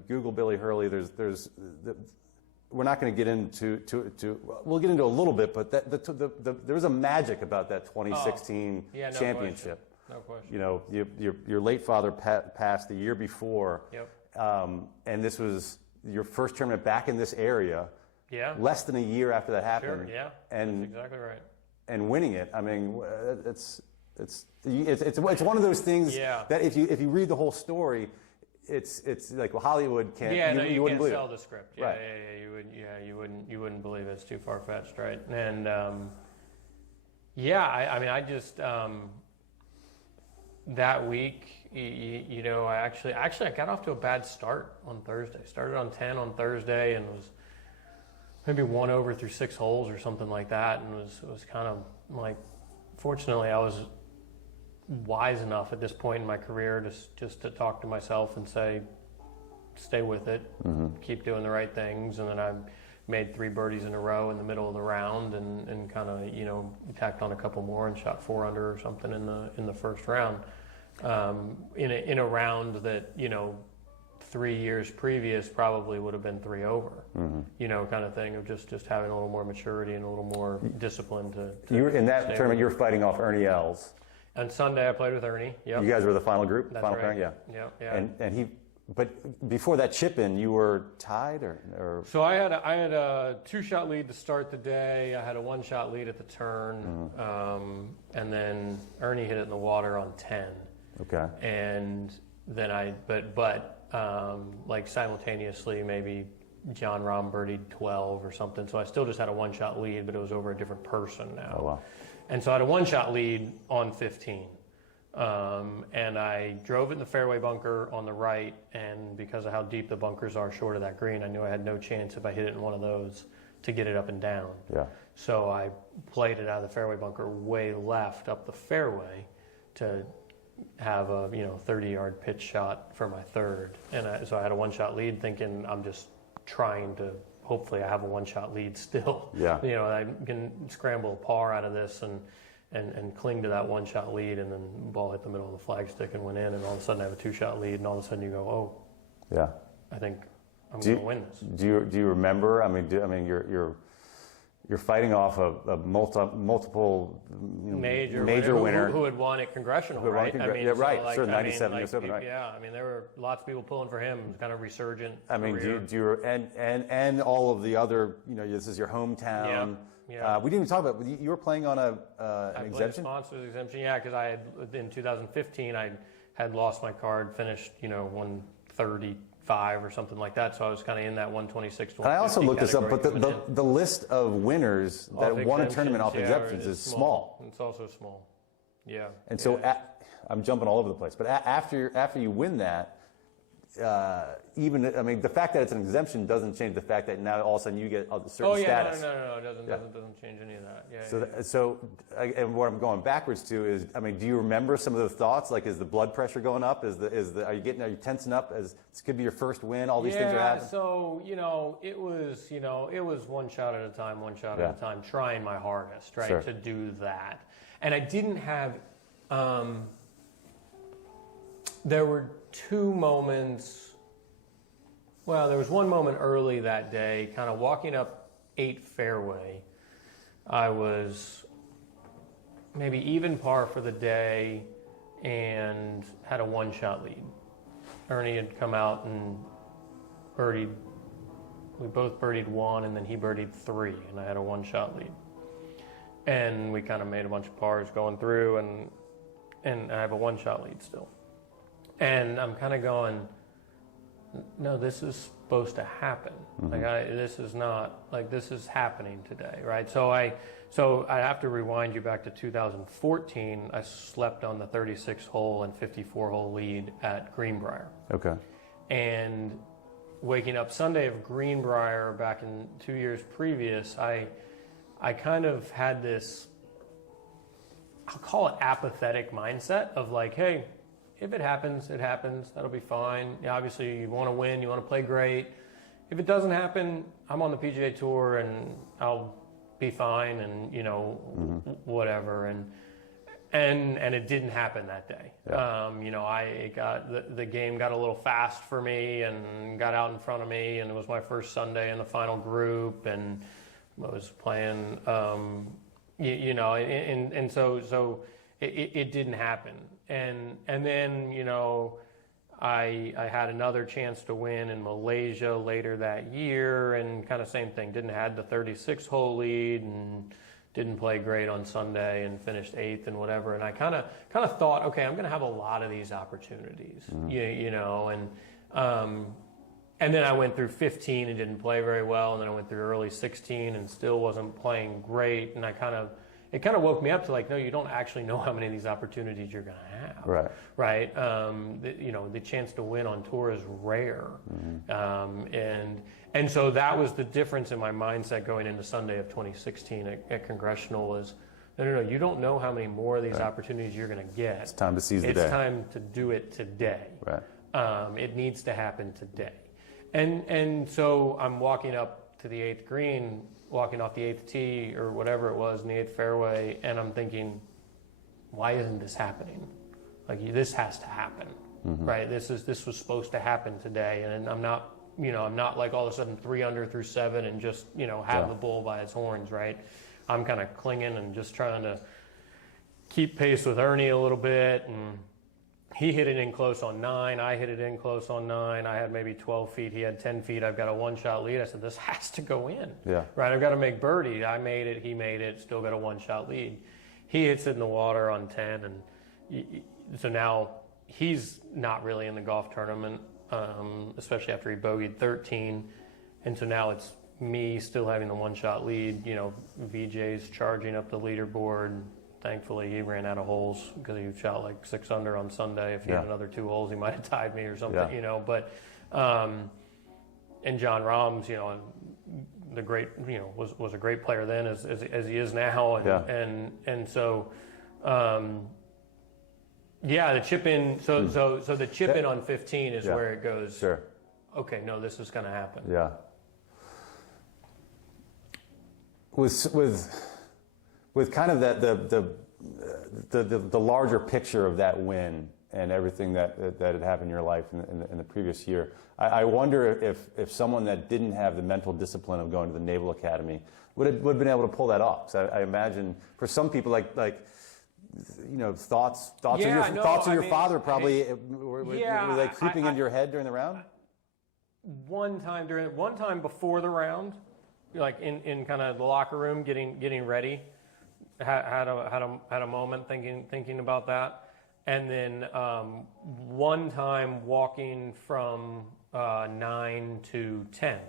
Google Billy Hurley. We're not going to get into we'll get into a little bit, but there was a magic about that 2016 championship. No question. Your late father passed the year before. Yep. And this was your first tournament back in this area. Yeah. Less than a year after that happened. Sure. Yeah. And that's exactly right. And winning it. I mean, it's one of those things that if you read the whole story, it's like, well, Hollywood can't. Yeah, no, you wouldn't can't believe sell it. the script. Right. You wouldn't believe it. It's too far fetched, right? And I mean, I just that week, you know, I got off to a bad start on Thursday. Started on 10 on Thursday and was maybe 1 over through 6 holes or something like that, and was kind of like, fortunately, I was wise enough at this point in my career just to talk to myself and say, stay with it, keep doing the right things. And then I made 3 birdies in a row in the middle of the round, and kind of, you know, tacked on a couple more and shot 4 under or something in the first round, in a round that, you know, 3 years previous probably would have been 3 over, you know, kind of thing, of just having a little more maturity and a little more discipline to You were in that stay tournament. with You were fighting off Ernie Els. And Sunday I played with Ernie. Yep. You guys were the final group. That's final right. pairing, yeah. Yeah. And he, but before that chip in, you were tied or So I had a 2-shot lead to start the day. I had a 1-shot lead at the turn, and then Ernie hit it in the water on 10. okay. And then like simultaneously, maybe John Rahm birdied 12 or something. So I still just had a 1-shot lead, but it was over a different person now. Oh wow. And so I had a 1-shot lead on 15. And I drove it in the fairway bunker on the right, and because of how deep the bunkers are short of that green, I knew I had no chance if I hit it in one of those to get it up and down. Yeah. So I played it out of the fairway bunker way left up the fairway to have a 30-yard pitch shot for my third. And so I had a 1-shot lead, thinking I'm just trying to, hopefully I have a 1-shot lead still. Yeah. You know, I can scramble a par out of this and cling to that 1-shot lead, and then the ball hit the middle of the flagstick and went in, and all of a sudden I have a 2-shot lead, and all of a sudden you go, oh, Yeah. I think I'm going to win this. Do you remember? I mean, you're fighting off a multiple Major winner who had won at Congressional, Who had won right? at yeah, right. like, Sure, 97 US Open, right? Yeah, I mean, there were lots of people pulling for him. It was kind of resurgent. I mean, career. do you and all of the other, you know, this is your hometown. Yeah. We didn't even talk about, you were playing on an I exemption? played a sponsor's exemption, yeah, because I had, in 2015, I had lost my card, finished, 135 or something like that, so I was kind of in that 126 to 150 And I also looked this up, but category the list of winners that Off won a tournament off exemptions, exemptions is is small. It's also small. Yeah. And so yeah. I'm jumping all over the place, but after you win that, the fact that it's an exemption doesn't change the fact that now all of a sudden you get a certain status. No, it doesn't change any of that. Yeah. And what I'm going backwards to is, I mean, do you remember some of the thoughts? Like, is the blood pressure going up? Are you tensing up? As this could be your first win? All these things are happening. So it was 1 shot at a time, at a time, trying my hardest, right, Sure. to do that. And I didn't have. There were 2 moments. Well, there was one moment early that day, kind of walking up 8 fairway. I was maybe even par for the day and had a 1-shot lead. Ernie had come out and birdied. We both birdied 1, and then he birdied 3, and I had a 1-shot lead. And we kind of made a bunch of pars going through, and I have a 1-shot lead still. And I'm kind of going, no, this is supposed to happen. This is not, this is happening today, right? So I have to rewind you back to 2014. I slept on the 36 hole and 54 hole lead at Greenbrier. Okay. And waking up Sunday of Greenbrier back in 2 years previous, I kind of had this, I'll call it apathetic mindset of like, hey, if it happens, it happens. That'll be fine. Yeah, obviously, you want to win. You want to play great. If it doesn't happen, I'm on the PGA Tour, and I'll be fine, and whatever. And it didn't happen that day. Yeah. The game got a little fast for me and got out in front of me, and it was my first Sunday in the final group, and I was playing. So it didn't happen. And then, I had another chance to win in Malaysia later that year, and kind of same thing. Didn't have the 36 hole lead and didn't play great on Sunday and finished 8th and whatever. And I kind of thought, okay, I'm going to have a lot of these opportunities, And then I went through 15 and didn't play very well, and then I went through early 16 and still wasn't playing great, and it kind of woke me up to like, no, you don't actually know how many of these opportunities you're going to have. Right. Right. The chance to win on tour is rare. And so that was the difference in my mindset going into Sunday of 2016 at Congressional was, no, you don't know how many more of these opportunities you're going to get. It's time to seize the day. It's time to do it today. Right. It needs to happen today. And so I'm walking up to the 8th green, walking off the 8th tee or whatever it was in the 8th fairway, and I'm thinking, why isn't this happening? Like, this has to happen, right? This was supposed to happen today, and I'm not like all of a sudden 3 under through 7 and just have the bull by its horns, right? I'm kind of clinging and just trying to keep pace with Ernie a little bit, and he hit it in close on 9. I hit it in close on 9. I had maybe 12 feet. He had 10 feet. I've got a 1-shot lead. I said, this has to go in. Yeah. Right? I've got to make birdie. I made it. He made it. Still got a 1-shot lead. He hits it in the water on 10. And so now he's not really in the golf tournament, especially after he bogeyed 13. And so now it's me still having the 1-shot lead. VJ's charging up the leaderboard. Thankfully, he ran out of holes because he shot like 6 under on Sunday. If he had another 2 holes, he might have tied me or something, But, and John Rahms, the great, was a great player then as he is now. And so, the chip in. So the chip in on 15 is where it goes. Sure. Okay, no, this is going to happen. Yeah. With kind of the larger picture of that win and everything that had happened in your life in the previous year, I wonder if someone that didn't have the mental discipline of going to the Naval Academy would have been able to pull that off. So I imagine for some people, thoughts of your father probably were they creeping into your head during the round? One time before the round, like in kind of the locker room, getting ready. Had a moment thinking about that, and then one time walking from 9 to 10.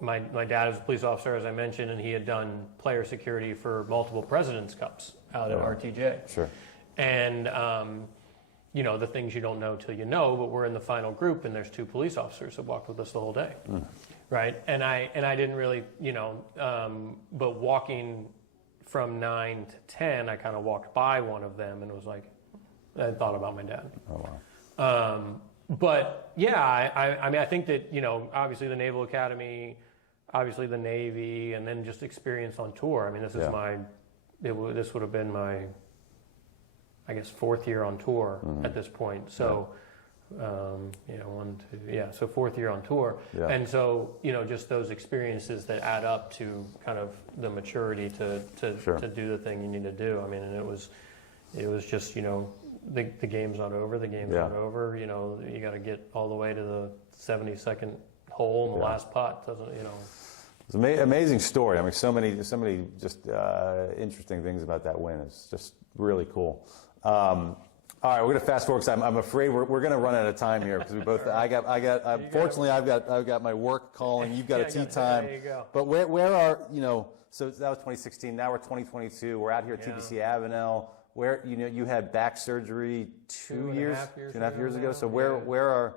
My dad was a police officer, as I mentioned, and he had done player security for multiple President's Cups out at RTJ. Sure. And the things you don't know till you know, but we're in the final group, and there's 2 police officers that walked with us the whole day. Right, and I didn't really, but walking from 9 to 10, I kind of walked by one of them and was like, I thought about my dad. Oh wow. But yeah, I think that obviously the Naval Academy, obviously the Navy, and then just experience on tour. I mean, this is this would have been my, I guess, 4th year on tour at this point. So. So 4th year on tour. Yeah. And so, just those experiences that add up to kind of the maturity to do the thing you need to do. I mean, and it was just, the game's not over, the game's not over, you got to get all the way to the 72nd hole and the last putt doesn't, It's an amazing story. I mean, so many just interesting things about that win. It's just really cool. All right, we're going to fast forward because I'm afraid we're going to run out of time here because we both. Fortunately, I've got my work calling. You've got a tea time. There you go. But where are So that was 2016. Now we're 2022. We're out here at TPC Avenel. Where you had back surgery 2 years, 2.5 years ago. So where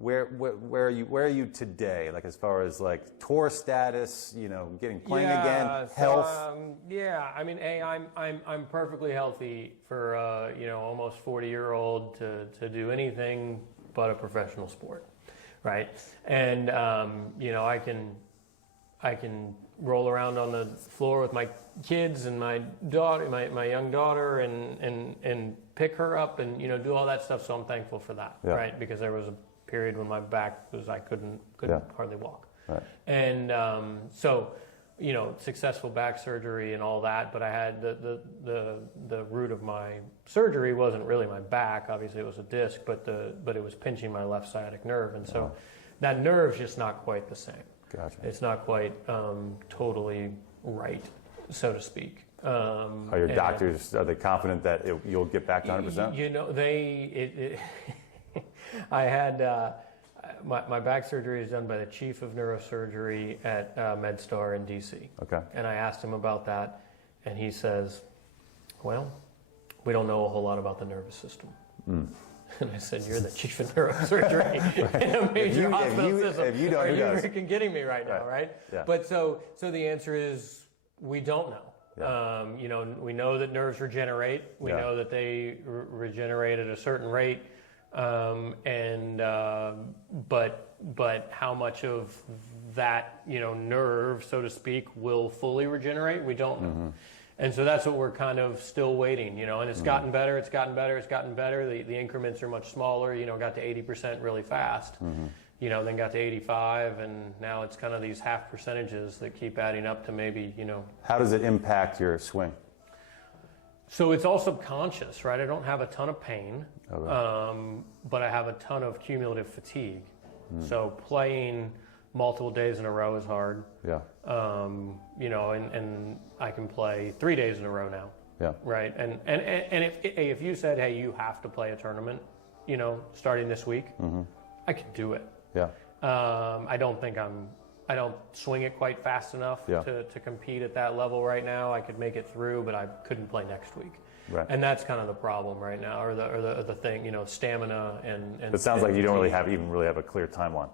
are you today? Like as far as like tour status, playing again, health. I mean, I'm perfectly healthy for almost 40-year-old to do anything but a professional sport, right? And I can roll around on the floor with my kids and my daughter, my young daughter, and pick her up and do all that stuff. So I'm thankful for that, right? Because there was a period when my back was I couldn't hardly walk, right. And successful back surgery and all that, but I had the root of my surgery wasn't really my back. Obviously it was a disc, but it was pinching my left sciatic nerve, and so that nerve's just not quite the same. Gotcha. It's not quite totally right, so to speak. Are your doctors, are they confident that you'll get back to 100%? I had my back surgery is done by the chief of neurosurgery at MedStar in DC. Okay. And I asked him about that, and he says, "Well, we don't know a whole lot about the nervous system." And I said, "You're the chief of neurosurgery in a major hospital system. if you don't, Are who you does?" freaking kidding me right now, right? Yeah. But so the answer is we don't know. Yeah. You know, we know that nerves regenerate. We know that they regenerate at a certain rate, but how much of that, you know, nerve, so to speak, will fully regenerate, we don't know. And so that's what we're kind of still waiting, you know, and it's gotten better, it's gotten better, it's gotten better. The increments are much smaller, you know, got to 80% really fast, you know, then got to 85, and now it's kind of these half percentages that keep adding up to maybe, you know. How does it impact your swing? So it's all subconscious, right? I don't have a ton of pain, but I have a ton of cumulative fatigue. So playing multiple days in a row is hard. Yeah. You know, and I can play 3 days in a row now. Yeah. Right. And if you said, hey, you have to play a tournament, you know, starting this week, I can do it. Yeah. I don't swing it quite fast enough to compete at that level right now. I could make it through, but I couldn't play next week. Right. And that's kind of the problem right now, or the thing, you know, stamina and It sounds like you don't really have a clear timeline.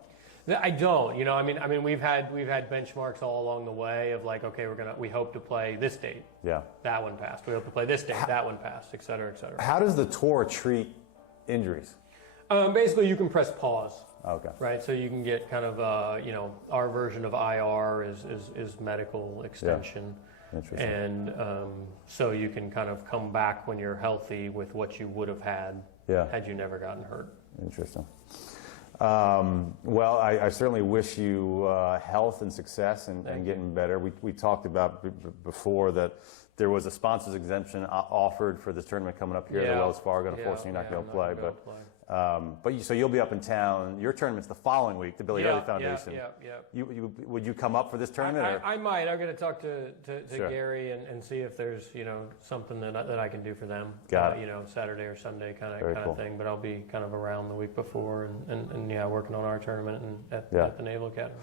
I don't, you know, I mean, we've had benchmarks all along the way of like, okay, we hope to play this date. Yeah. That one passed. We hope to play this date. That one passed, et cetera, et cetera. How does the tour treat injuries? Basically, you can press pause. Okay. Right, so you can get kind of, you know, our version of IR is medical extension. Interesting. And so you can kind of come back when you're healthy with what you would have had had you never gotten hurt. Interesting. Well, I certainly wish you health and success and getting better. We talked about before that there was a sponsor's exemption offered for this tournament coming up here at Wells Fargo. Unfortunately, you're not going to play, so you'll be up in town. Your tournament's the following week, the Billy Hurley Foundation. Would you come up for this tournament? I might. I'm going to talk to Gary and see if there's, you know, something that I can do for them. Got it. You know, Saturday or Sunday kind Very cool. of thing. But I'll be kind of around the week before and working on our tournament at the Naval Academy.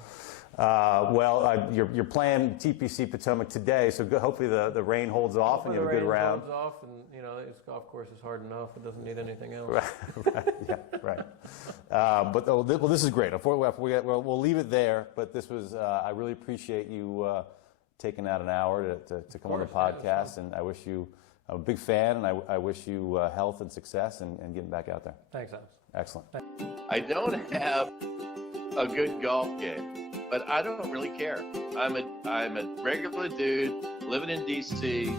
You're playing TPC Potomac today, so hopefully the rain holds off and you have a good round. Holds off, and you know, this golf course is hard enough; it doesn't need anything else. But this is great. We'll leave it there. But this was I really appreciate you taking out an hour to come on the podcast, and I wish you. I'm a big fan, and I wish you health and success and getting back out there. Thanks, Alex. Excellent. I don't have a good golf game, but I don't really care. I'm a regular dude living in DC,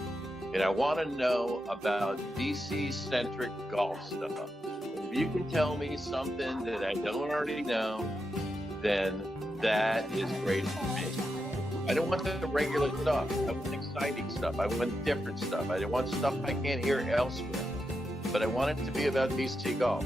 and I want to know about DC-centric golf stuff. If you can tell me something that I don't already know, then that is great for me. I don't want the regular stuff. I want exciting stuff. I want different stuff. I want stuff I can't hear elsewhere. But I want it to be about DC golf.